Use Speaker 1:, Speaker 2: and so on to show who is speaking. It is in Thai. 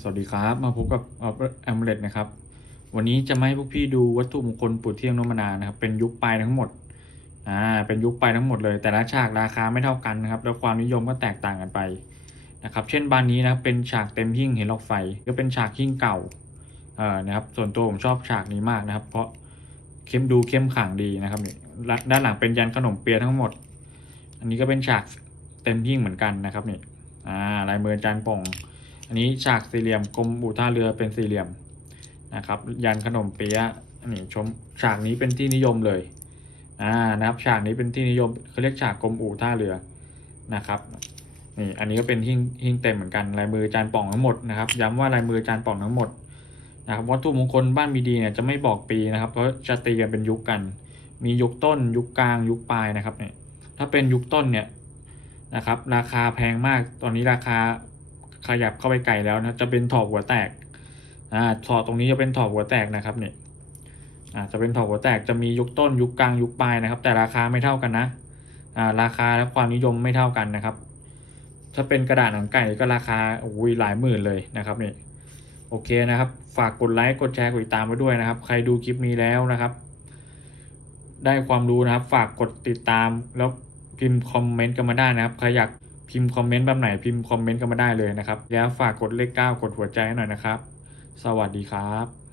Speaker 1: สวัสดีครับ มาพบกับแอมเลตนะครับ วันนี้จะมาให้พวกพี่ดูวัตถุมงคลปู่เที่ยงนมนานะครับ เป็นยุคปลายทั้งหมด อ่า เป็นยุคปลายทั้งหมดเลย แต่ละฉากราคาไม่เท่ากันนะครับ แล้วความนิยมก็แตกต่างกันไปนะครับ เช่นบานนี้นะครับ เป็นฉากเต็มหิ้งเห็นหลอกไฟ ก็เป็นฉากหิ้งเก่า เอ่อ นะครับ ส่วนตัวผมชอบฉากนี้มากนะครับ เพราะเข้มดูเข้มขลังดีนะครับนี่ด้านหลังเป็นยันขนมเปียทั้งหมด อันนี้ก็เป็นฉากเต็มหิ้งเหมือนกันนะครับนี่ อ่า ลายมือจารย์ป่ง อันนี้ฉากสี่เหลี่ยมกรมอู่ท่าเรือเป็นสี่เหลี่ยมนะครับ ยันขนมเปี๊ยะนี่ชมฉากนี้เป็นที่นิยมเลยอ่านะครับฉากนี้เป็นที่นิยมเขาเรียกฉากกรมอู่ท่าเรือนะครับนี่อันนี้ก็เป็นหิ้งหิ้งเต็มเหมือนกันลายมือจารย์ป่องทั้งหมดนะครับ ย้ำว่าลายมือจารย์ป่องทั้งหมดนะครับวัตถุมงคลบ้านมีดีเนี่ยจะไม่บอกปีนะครับเพราะจะตีกันเป็นยุคกัน มียุคต้น ยุคกลางยุคปลายนะครับเนี่ยถ้าเป็นยุคต้นเนี่ยนะครับ ราคาแพงมากตอนนี้ราคา ขยับเข้าไปไกลแล้วนะจะเป็นถอกหัวแตกอ่าถอดตรงนี้จะเป็นถอกหัวแตกนะครับเนี่ยอ่าจะเป็นถอกหัวแตกจะมียุคต้นยุคกลางยุคปลายนะครับ แต่ราคาไม่เท่ากันนะอ่าราคาและความนิยมไม่เท่ากันนะครับ ถ้าเป็นกระดาษหนังไก่ก็ราคาอุ้ยหลายหมื่นเลยนะครับนี่โอเคนะครับ ฝากกดไลค์กดแชร์กดติดตามไปด้วยนะครับ ใครดูคลิปนี้แล้วนะครับ ได้ความรู้นะครับ ฝากกดติดตามแล้วพิมพ์คอมเมนต์กันมาได้นะครับใครอยาก พิมพ์คอมเมนต์แบบไหนพิมพ์คอมเมนต์กันมาได้เลยนะครับ แล้วฝากกดเลข 9 กดหัวใจหน่อยนะครับ สวัสดีครับ